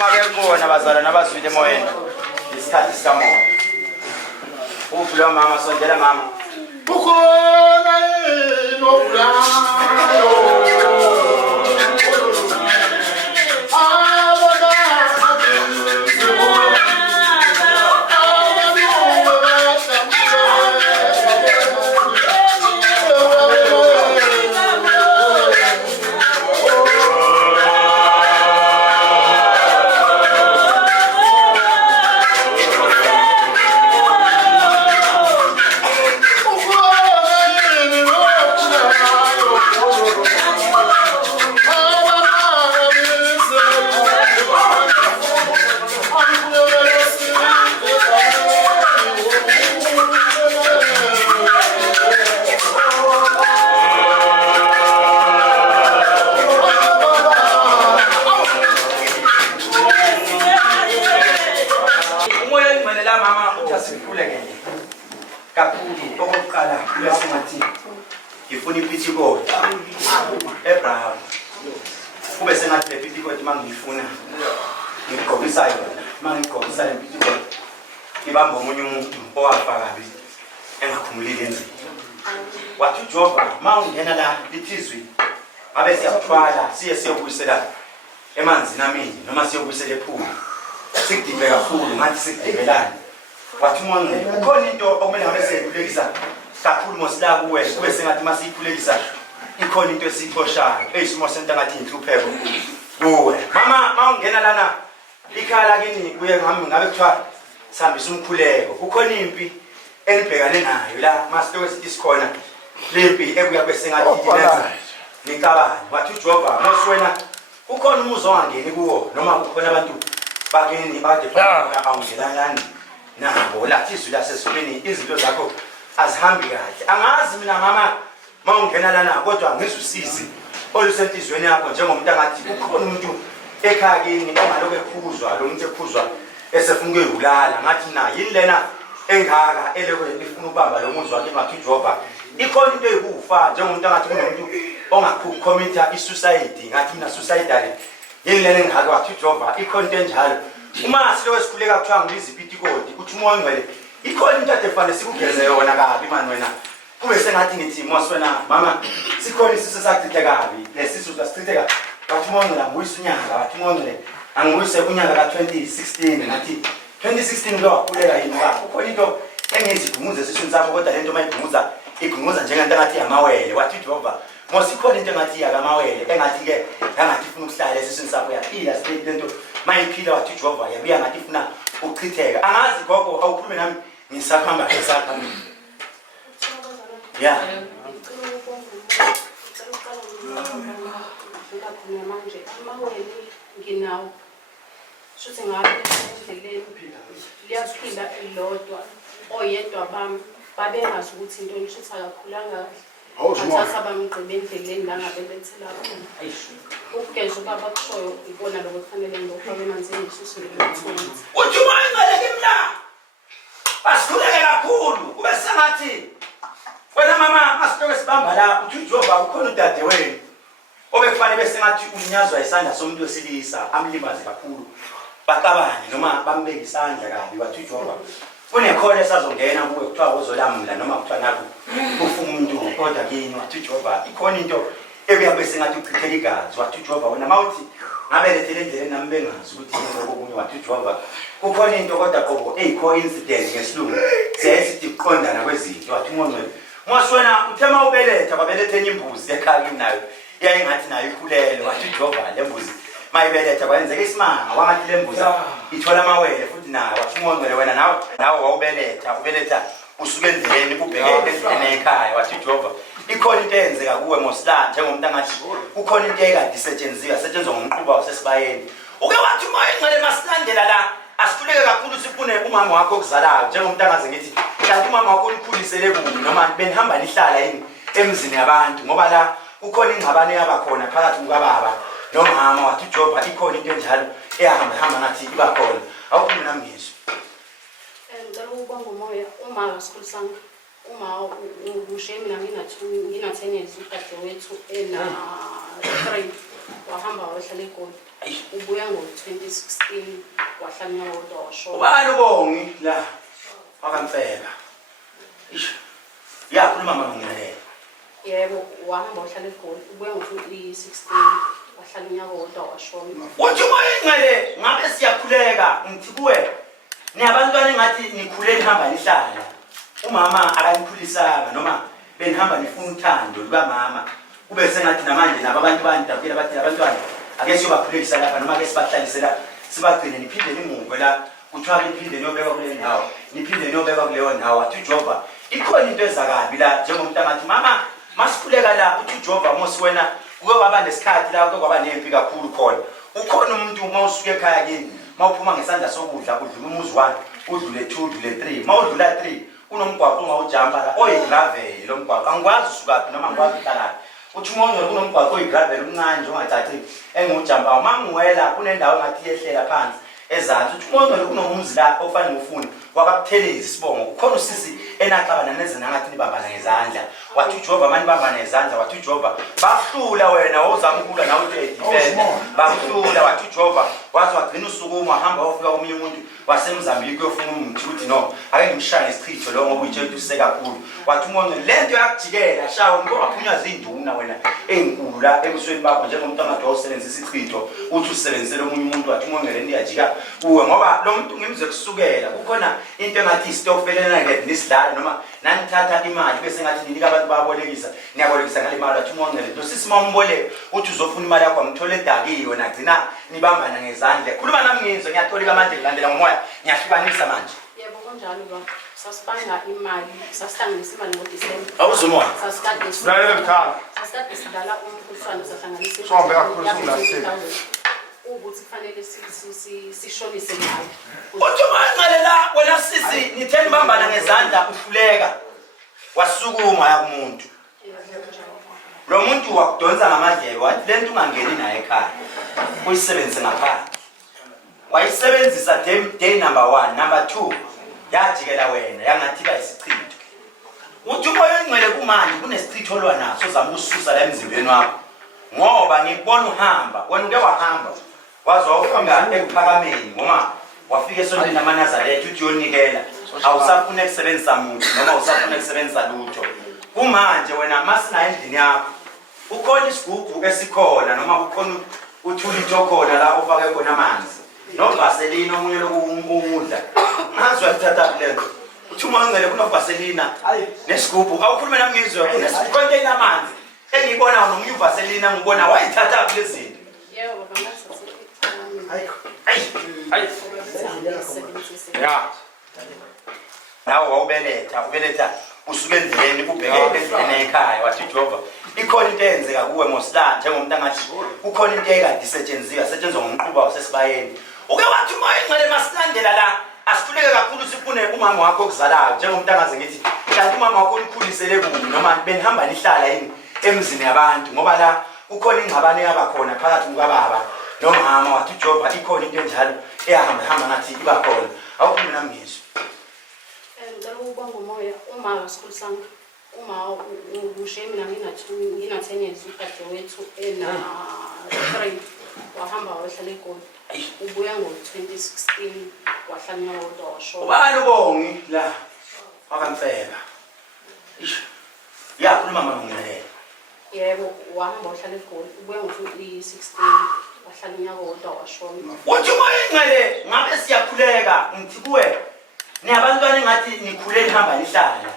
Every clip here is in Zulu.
Makekubona bazalwane abaswile emoyeni isikhathi sikamoya. Uvula mama sondela mama. Bukhona yini ovulayo? Ngifuna iPitiko eBrown. Kube sengathi le Pitiko mangiyifuna ngigqokisa yona. Mangigqokisa le Pitiko ngibamba omunye umuntu owafa kabi engakhumulile endlini. Wathi uJehova mawungena la lithizwi ngabe siyakuthwala siyobuyisela emanzini amini noma siyobuyisela ephula. Sigidibe kakhulu ngathi sigibelani. Wathi uMongcele khona into okumele ngabe siyikhulekisa kakhulu mosila kuwe kube sengathi masiyikhulekisa ikhona into esixoshayo eyisimo sento ngathi inhlupheko kuwe mama mawungena lana ikhala kini kuye ngabe kuthiwa sihambisa umkhuleko kukhona impi enibhekane nayo la masitoko sithi sikhona lempi ebuya kwesengathi yenza ngicabani wathi uJehova mosiwena kukhona umuzo ongangeni kuwo noma kukhona abantu bakini bade awungelalani nabo lathi izwi lasesifeni izinto zakho azihambi kahle angazi mina mama mawungena lana kodwa ngizusisi olusenhlizweni yakho njengomuntu angathi ukhona umuntu ekhaya kini engaloku ekhuzwa lo muntu ekhuzwa esefuna ukuyulala ngathi na yini lena engaka eloko ifuna ubamba lo muzi wakhe ngathi uJehova ikhona into eyikufa njengomuntu angathi kunomuntu ongakhomitha isuicide ngathi mina suicidal yini lena engaka wathi uJehova ikhona into enjalo uma silo wesikhuleka kuthiwa ngibiza iPitiko uthi uMongcele ikhona into ade fanele sikugeze yona kabi mani wena kube sengathi ngithi moswena mama sikhona isiso sakuchithe kabi lesiso sasichitheka wathi uMongcele angiyise unyaka wathi uMongcele angiyise unyaka ka2016 ngathi 2016 lo wakhuleka yini baba ukhona into engizigumuze esiswini sakho kodwa lento mayigumuza igumuza njengento engathi amawele wathi uJehova mosikhona into engathi yakamawele engathi ke engathi ifuna ukuhlala esiswini sakho yaphila straight lento mayiphila wathi uJehova yabuya ngathi ifuna ukuchitheka angazi gogo awukhulume nami ngisakhamba ngisakhamba yeah manje amawele nginawo shothi ngabe endleleni liyaphila elodwa oyedwa bami babengazi ukuthi into nishitha kakhulanga bathatha bamgqibe endleleni la ngabelethela khona ukugeza kwabakushoyo ibona lokho kufanele ngokufaka emanzini ngishise ngikuthunzi uthi Mongcele kimla asikhuleke kakhulu kube sengathi wena mama asitoke sibamba la uthi uJehova ukhona udade wenu obekufanele bese ngathi unyazwa isandla somuntu wesilisa amlimaze kakhulu baqabane noma bambeke isandla kabi wathi uJehova unekhona esazongena kuwe kuthiwa uzolamla noma kuthiwa nakho ufuna umuntu kodwa kini wathi uJehova ikhona into ebuya sengathi uchitheka igazi wathi uJehova wena mawuthi ngabelethele endleleni nami bengazi ukuthi into okunye wathi uJehova kukhona into kodwa qobo coincidence ngesilungu siyasithi kuqondana kwezinto wathi uMongcele moswena uthema ubeletha babelethe enye imbuzi ekhaya nayo yayingathi nayo ikhulele wathi uJehova lembuzi mayibeletha kwenzeka isimanga wangathi lembuzi ithola amawele futhi nayo wathi uMongcele wena nawe wawubeletha usuke endleleni ubheke endleleni ekhaya wathi uJehova ikhona into eyenzeka kuwe mosla njengomuntu angathi ukhona into ekade isetshenzwa ngomquba wasesibayeni uke wathi uMongcele masilandela la asikhuleke kakhulu sifune umama wakho okuzalayo njengomuntu angaze ngithi kanti umama wakho ulikhulisele kuphi noma benihamba nihlala yini emzini yabantu ngoba la ukhona ingxabano yabakhona phakathi kukababa nomama wathi uJehova ikhona into enjalo ehamba ngathi iba khona awukhuluma nami ngizwe ngicela ukubonga umoya uma ngasikhulisa uma ngishiye mina ngina 10 years udade wethu ena 3 wahamba wahlala eGoli ubuya ngo-2016 wahlala unyaka wodwa washona. Ubani ubongi la wakamfeba. Yakhuluma mangale. Yebo, wahamba wahlala eGoli. Ubuya ngo-2016 wahlala unyaka wodwa washona. Uthi moyengcele ngabe siyakhuleka ngithi kuwe niyabantwana engathi nikhule nihamba nihlala. Umama akanikhulisanga noma benihamba nifuna uthando lukamama. Kube sengathi namanje nabo abantu bandabukela bathi abantwana ake siyobakhulekisa lapha noma ake sibahlalisela sibagcine niphinde nimuve la kuthiwa niphinde niyobeka kule ndawo niphinde niyobeka kuleyo ndawo athi uJehova ikhona into ezakabi la njengomuntu angathi mama masikhuleka la uthi uJehova mosi wena kuke kwaba nesikhathi la kuke kwaba nempi kakhulu khona ukhona umuntu uma usuke ekhaya kini mawuphuma ngesandla sokudla udlula umuzi 1 udlule 2 udlule 3 mawudlula 3 kunomgwaqo ongawujamba la oyigravel lo mgwaqo angikwazi usukaphi noma ngikwazi uhlala uthi umonyo kunomgwaqo oyigravel umncane nje ongacacile engujamba mangiwela kunendawo ngathi yehlela phansi ezansi uthi umonyo kunomuzi la ofanele ufune wakabuthelezi sibongo ukhona usisi enaxabana nezina ngathi nibambana ngezandla wathi uJehova mani bambana ngezandla wathi uJehova bahlula wena wozama ukula nawe uthi defend bahlula wathi uJehova wazi wagcina usuku wahamba wafika omunye umuntu waseMozambique uyofuna umuthi uthi no ake ngimshaya isichitho lo ngoba uyitshela ukuthi useka kakhulu wathi umonyo lento yakujikela shawo ngoba aphunywa zinduna wena enkulu la ebusweni bakho njengomuntu angathi usebenzisa isichitho uthi usebenzisele omunye umuntu wathi umonyo lento yajika kuwe ngoba lo muntu ngimze kusukela kukhona into engathi istoffelena ngeke nisidlala noma nanithatha imali bese ngathi ninika abantu babolekisa niyabolekisa ngale mali wathi umonyo lento sisimamboleka uthi uzofuna imali yakho ngithola edakiwe nagcina nibambana ngezandla khuluma nami ngizwe ngiyatholika manje ngilandela ngomoya ngiyahlukanisa manje yebo kunjalo ba sasibanga imali sasihlanganisa imali ngoDisemba awuzumoya sasikade sidlala umkhulumswana sahlanganisa Sombe kakhulu singlasini ukuthi kufanele sishonise imali uthi manje la wena sisi nitheni bambana ngezandla uhluleka wasukuma yakumuntu lo muntu wakudonsa ngamadlebe wathi lento ungangeni naye ekhaya uyisebenzise ngaphandle wayisebenzisa day number 1 number 2 yajikela wena yangathi bayisichitho uthi umoya engcele kumanje kunesichitho olwanaso zama ususa la emzimbeni wakho ngoba ngikubona uhamba wena uke wahamba waze wafika ekuphakameni noma wafika esontweni lamaNazaretha uthi yonikela awusafuna ukusebenzisa muntu noma usafuna ukusebenzisa lutho kumanje wena masina endlini yakho ukhona isigubhu esikhona noma ukhona uthuli into khona la ufake khona amanzi novaselina omunye lokudla ngazwe uthatha lento uthi uma ngele kunovaselina nesigubhu awukhulume nami ngizwe kunecontainer amanzi engibona nomunye uvaselina ngibona wayithatha lezinto yebo baba ngathi ya nawe wawubeletha usuke endleleni ubheke endleleni ekhaya wathi uJehova ikhona into eyenzeka kuwe mosla njengomuntu angathi kukhona into ekade isetshenzwa ngomquba wasesibayeni uke wathi uma engcele masilandela la asifuleke kakhulu sifune umama wakho okuzalayo njengomuntu angaze ngithi kanti umama wakho ulikhulisele kubi noma benihamba nihlala yini emzini yabantu ngoba la kukhona ingxabano yabakhona phakathi kukababa nomama wathi uJehova ikhona into enjalo ehamba ngathi iba khona awukhuluma nami ngizwe ngicela ukubonga umoya uma asikhulisanga uma ushiye mina ngina 10 years udadewethu ena 3 wahamba wahlala eGoli ubuya ngo-2016 wahlala unyaka wodwa washona. Ubani ubongi la wakamfeba yakhuluma mangale. Yebo wahamba wahlala eGoli ubuya ngo-2016 wahlala unyaka wodwa washona. Uthi moyengcele ngabe siyakhuleka ngithi kuwe niyabantwana engathi nikhule nihamba nihlala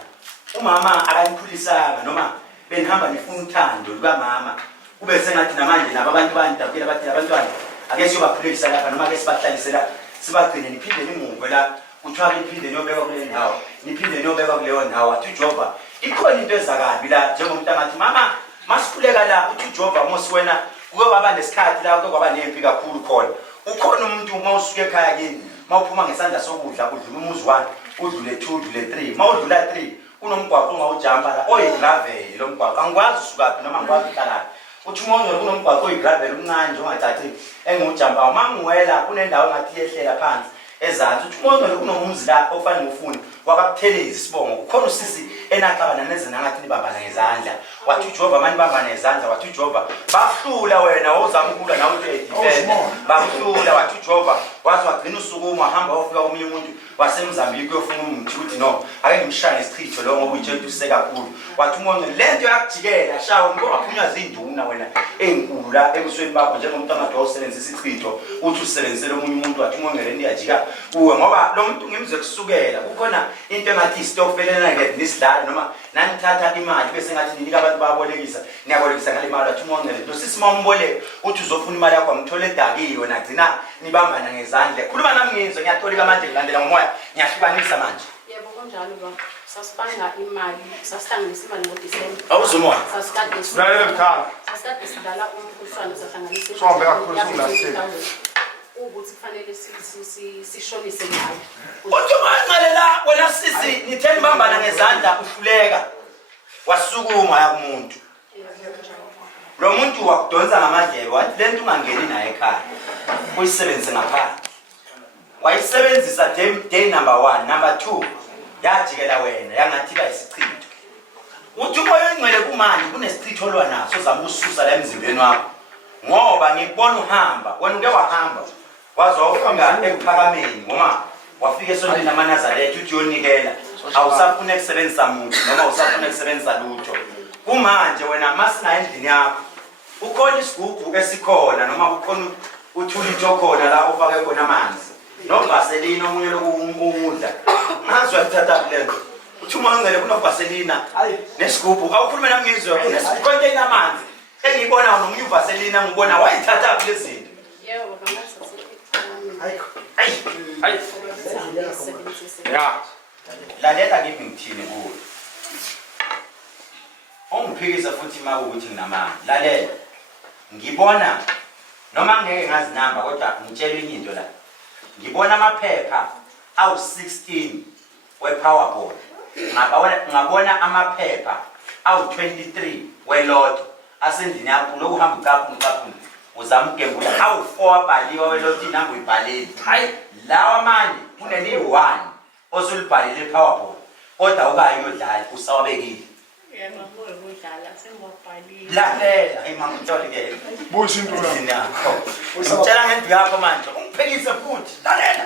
umama akanikhulisanga noma benihamba nifuna uthando lukamama kube sengathi namanje nabo abantu bandabukela bathi abantwana ake siyobakhulekisa lapha noma ake sibahlalisela sibagcine niphinde nimuve la kuthiwa niphinde niyobeka kule ndawo niphinde niyobeka kuleyo ndawo athi uJehova ikhona into ezakabi la njengomuntu angathi mama masikhuleka la uthi uJehova mosi wena kuke kwaba nesikhathi la kuke kwaba nempi kakhulu khona ukhona umuntu uma usuke ekhaya kini mawuphuma ngesandla sokudla udlula umuzi 1 udlule 2 udlule 3 mawudlula 3 kunomgwaqo ongawujamba la oyigravel lo mgwaqo angikwazi usukaphi noma ngikwazi uhlala uthi umonyo kunomgwaqo oyigravel umncane nje ongacacile engujamba mangiwela kunendawo ngathi yehlela phansi ezansi uthi umonyo kunomuzi la ofanele ufune wakabuthelezi sibongo ukhona usisi enaxabana nezina ngathi nibambana ngezandla wathi uJehova manje bamba nezandla wathi uJehova bahlula wena ozama ukulwa nawe uyedifenda bahlula wathi uJehova wathi wagcina usukuma wahamba wafika omunye umuntu waseMozambique uyofuna umuthi uthi no ake ngimshaya isichitho lo ngoba uyitshela use kakhulu wathi umonge lento yakujikela shawo ngoba aphunywa zinduna wena enkulu la ebusweni bakho njengomuntu amadwa usebenzisa isichitho uthi usebenzisele omunye umuntu wathi umonge lento yajika kuwe ngoba lo muntu ngimzwe kusukela kukhona into engathi istoffelena ngesidlala noma nangithatha imali bese ngathi ninika abantu babolekisa niyabolekisa ngale mali wathi umonge lento sisi mamboleka uthi uzofuna imali yakho amthole edakiwe nagcina nibambana ngezandla khuluma nami ngizwe ngiyatolika manje ngilandela ngomoya ngiyahlukanisa manje yebo kunjalo baba sasibanga imali sasihlanganisa imali ngoDisemba awuzumoya sasikade sidlala umkhuswana sahlanganisa Sombe kakhulu ukuthi kufanele sishonise ngayo uthi mangalela wena sisi nitheni bambana ngezandla uhluleka wasukuma yakumuntu lo muntu wakudonsa ngamadlebe wathi lento ungangeni naye ekhaya uyisebenzise ngaphandle wayisebenzisa day number 1 number 2 yajikela wena yangathi bayisichitho uthi umoya ongcwele kumanje kunesichitho olwanaso zama ususa la emzimbeni wakho ngoba ngikubona uhamba wena uke wahamba wazofika ekuphakameni noma wafika esontweni lamaNazaretha uthi uyonikela awusafuna ukusebenzisa muntu noma usafuna ukusebenzisa lutho kumanje wena masina endlini yakho ukhona isigubhu esikhona noma ukhona uthuli khona la ufake khona amanzi novaselina omunye lokudla ngazwe ukuthatha lento uthi uma ngele kunovaselina nesigubhu awukhulume nami ngizwe kunecontainer amanzi engiyibona nomunye uvaselina ngibona wayithatha lezinto yebo baba hayi ya lalela kimi ngithini kuwe ongiphikisa futhi uma ukuthi nginamandla lalela ngibona noma ngeke ngazi namba kodwa ngitshela into la ngibona amaphepha awu16 wePowerball ngabona amaphepha awu23 weLotto asendini yakho lokuhamba uqaphu uzama ukugembula awu4 abhaliwe weLotto inamba uyibhalile hayi lawa manje kuneli1 osulibhalile ePowerball kodwa ukayo yodlala usawabekile yebo ngokudlala sengwabhalile lalela imamntoli ke Bushi intula. Ngitshela ngento yakho manje ungiphekise futhi lalela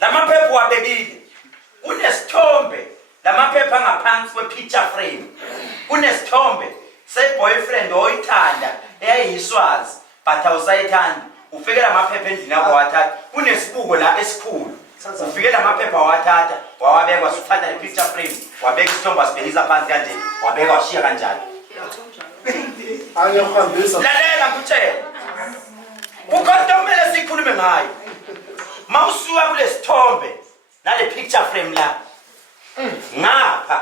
lamaphepha wabekile kunesithombe lamaphepha ngaphansi kwe-picture frame kunesithombe se-boyfriend oyithanda eyayiyiswazi but awusayithandi ufike lamaphepha endlini yakho wathatha kunesibuko la esikhulu ufike lamaphepha wathatha wawabeka wasuthatha le-picture frame wabeka isithombe wasibhekisa phansi kanje wabeka washiya kanjalo lalela ngikutshela ukhonto kumele sikhulume ngayo mawusuka kule sithombe nale picture frame la ngapha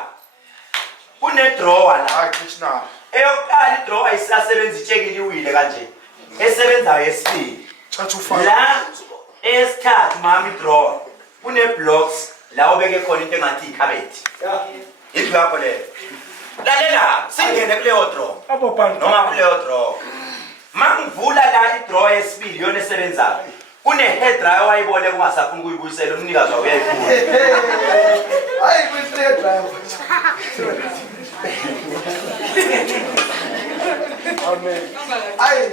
kune drawer la Hayi Krishna. eyokuqala idrawer isasebenza itshekiliwile kanje esebenzayo esibili Thatha ufaka. la esithathu mama idrawer kune blocks la obeke khona into engathi ikhabethi indlu yakho leyo lalela singene kuleyo drawer noma kuleyo drawer mangivula la idrawer yesibili yona esebenzayo kune hair dryer wayibone kungasafuna ukuyibuyisela umnikazi wayo uyayifuna Hayi kwishair driver. Amen. Hayi.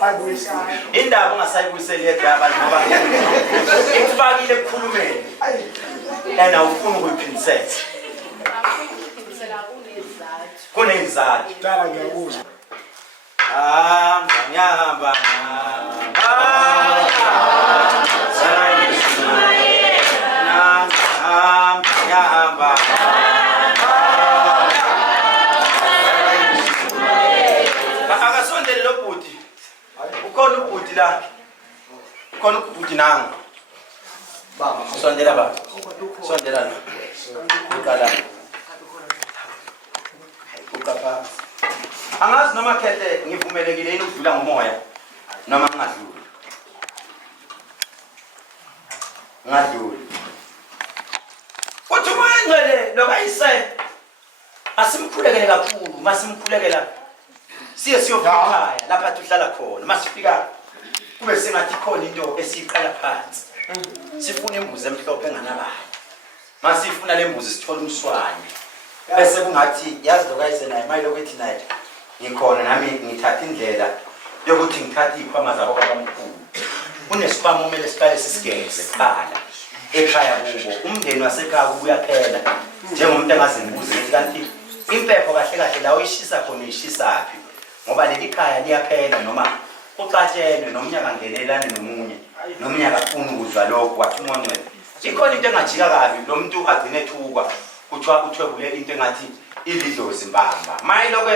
Hayi kwishair. indaba ungasayibuyisela hair dryer abantu ngoba ikufakile ekukhulumeni Hayi. and awufuni ukuyiprincess kunezizathu Dala ngiyakuzwa. ngiyahamba akasondele lo bhuti ukhona ubhuti la ukhona ubhuti nangu Baba. sondela baba sondela la uqala uqapha angazi noma khethe ngivumelekile yini ukudlula ngomoya noma ngingadluli uthi umoya engcwele lokayise asimkhulekele kakhulu masimkhulekela siye siyokhaya lapha tuhlala khona masifika kube sengathi khona into esiyiqala phansi sifuna imbuzi emhlophe enganabani masifuna lembuzi sithola umswane bese kungathi yazi lokayise naye mayiloko ethi naye ngikhona nami ngithatha indlela yokuthi ngithathe izikhwama zabo kwabamkhulu unesikhwama umele siqale sisigeze kuqala ekhaya kubo umndeni wasekhaya kuyaphela njengomuntu engazibuza ukuthi kanti impepho kahle kahle la uyishisa khona uyishisaphi ngoba leli khaya liyaphela noma uxatshenwe nomnyaka ngenelane nomnyaka afuna ukuzwa lokho wathi uMongcwele ikhona into engajika kabi lo muntu agcine ethukwa kuthiwa uthwebule into engathi ilidlozi mbamba mayiloko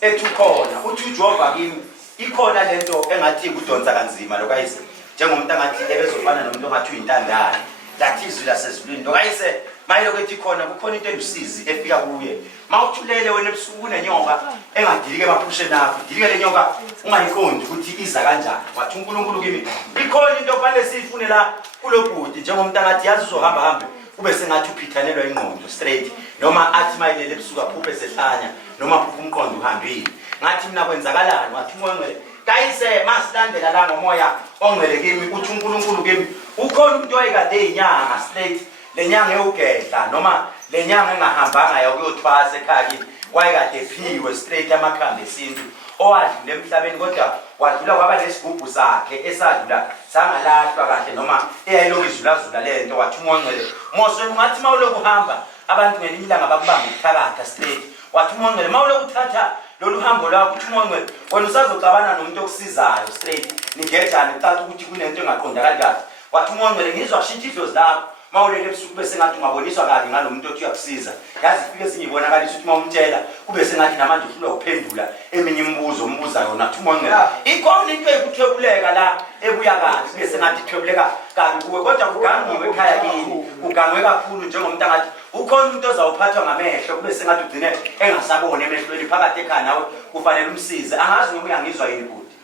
ethukhona uthi uJehova kimi ikhona lento engathi kudonsa kanzima lokayise njengomuntu angathi ebezofana nomuntu ongathi uyintandane lathi izwi lasezulwini lokayise mayiloko ethi khona kukhona into elusizi efika kuye mawuthulele wena ebusuku nenyoka engadilike emaphusheni akho dilike le nyoka ungayiqondi ukuthi iza kanjani wathi uNkulunkulu kimi ikhona into fanele siyifune la kulobhudi njengomuntu angathi yazi uzohamba hambe kube sengathi uphithanelwa ingqondo straight noma athi mayilele ebusuku aphuphe sehlanya noma aphuphe umqondo uhambile ngathi mina kwenzakalani wathi uMongcwele kayise masilandela la ngomoya ongcwele kimi uthi uNkulunkulu kimi ukhona umuntu oyekade inyanga straight lenyanga eyogedla noma lenyanga engahambanga yakuyothwasa ekhaya kimi wayekade ephiwe straight amakhambi esintu owadlula emhlabeni kodwa wadlula kwaba nesigubhu sakhe esadlula sangalahlwa kahle noma eyayiloko izulazula lento wathi uMongcwele mosweni ngathi mawuloku uhamba abantu ngelinye ilanga bakubamba ukuthakatha straight wathi uMongcwele mawuloku uthatha lolu hambo lwakho uthi uMongcwele wena usazoxabana nomuntu okusizayo straight nigejane ucathi ukuthi kunento engaqondakali kahle wathi uMongcwele ngizwa kushintsha idlozi lakho mawulele ebusuku bese ngathi ungaboniswa kabi ngalo muntu othi uyakusiza yazi ifike singibonakalisa ukuthi mawumtshela kube sengathi namanje ufuna ukuphendula eminye imibuzo ombuza yona uthi uMongcwele ikhona into ekuthwebuleka la ebuya kahle bese ngathi ithwebuleka kabi kuwe kodwa kugangiwe ekhaya kini kugangwe kakhulu njengomuntu angathi ukhona umuntu ozawuphathwa ngamehlo kube sengathi ugcine engasaboni emehlweni phakathi ekhaya nawe kufanele umsize angazi noma uyangizwa yini kuthi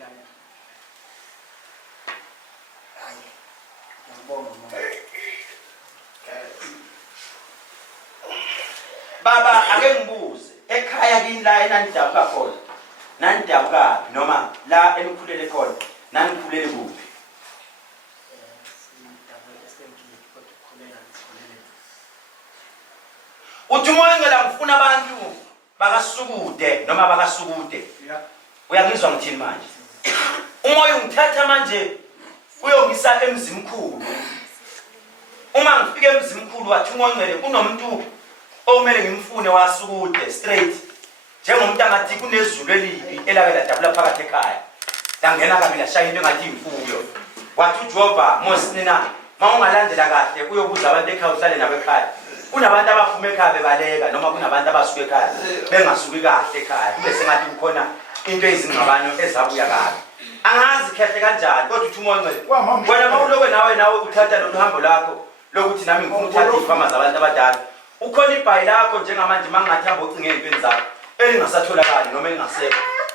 baba ake ngibuze ekhaya kini la enanidabuka khona nanidabuka noma la enikhulele khona nanikhulele kuphi uthi uMongcwele ngifuna abantu bakasukude noma bakasukude uyangizwa ngithini manje umoya ungithatha manje uyongisa emzimkhulu uma ngifike emzimkhulu wathi uMongcwele kunomuntu okumele ngimfune wasukude straight njengomuntu angathi kunezulu elibi elake ladabula phakathi ekhaya langena kabi lashaya into engathi imfuyo wathi uJehova mosinina mawungalandela kahle uyobuza abantu ekhaya uhlale nabo ekhaya kunabantu abafuma ekhaya bebaleka noma kunabantu abasuka ekhaya bengasuki kahle ekhaya kube sengathi kukhona into ezingqabano ezabuya kabi angazi khehle kanjani kodwa uthi uMongcwele wena mawuloke nawe uthatha lolu hambo lakho lokuthi nami ngifuna uthatha izikhwama zabantu abadala ukhona ibhayi lakho njengamanje mangathi hamba ucinge ezintweni zakho elingasatholakali noma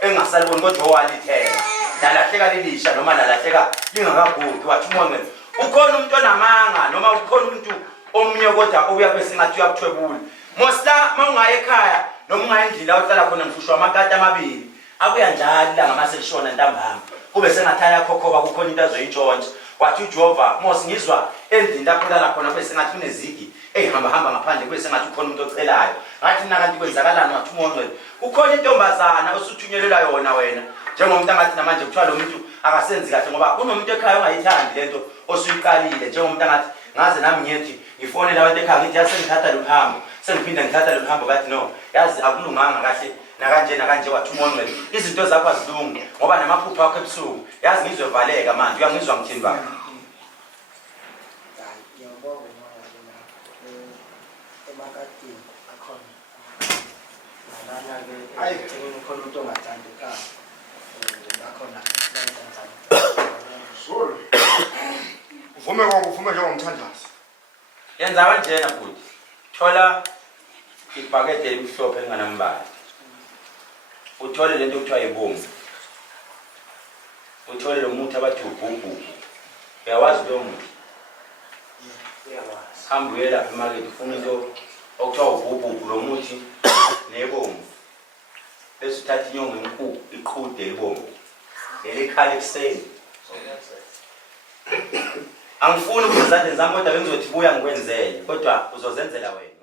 engasaliboni kodwa owalithenga nalahleka lilisha noma nalahleka lingakagugi wathi uMongcwele ukhona umuntu onamanga noma ukhona umuntu omnye kodwa obuya bese ngathi uyakuthwebula mosla mawungaya ekhaya noma ungaya endlini uhlala khona ngihlushwa amakati amabili akuya njalo la ngamaseshona ntambama kube sengathaya khokhoba kukhona into azoyintshontsha wathi uJehova mosi ngizwa endlini lapho lala khona bese ngathi kunezigi ehamba ngaphandle kube sengathi ukhona umuntu ocelayo ngathi mina kanti kwenzakalani wathi uMongcwele ukhona intombazana osuthunyelelwa yona wena njengomuntu angathi namanje kuthiwa lo muntu akasenzi kahle ngoba kunomuntu ekhaya ongayithandi lento osuyiqalile njengomuntu angathi ngaze nami ngithi ngifonela abantu ekhaya ngithi yasengithatha lo hambo sengiphinda ngithatha lo hambo bathi no yazi akulunganga kahle nakanje wathi uMongcwele izinto zakho azilungi ngoba namaphupho akho ebusuku yazi ngizovaleka manje uyangizwa ngithini baba khona umuntu ongathandeka ngakhona uvume njengomthandazi yenza kanjena futhi thola ibhakede elimhlophe elinganambala uthole lento okuthiwa yibomvu uthole lo muthi abathi ubhubhu uyawazi lo muthi hamba uye lapha emakethe ufuna into okuthiwa ubhubhu lo muthi nebomvu bese uthatha inyongo enkulu iqhude libomvu lelikhala ekuseni angifuni ukuthi izandla zami kodwa bengizothi buya ngikwenzele kodwa uzozenzela wena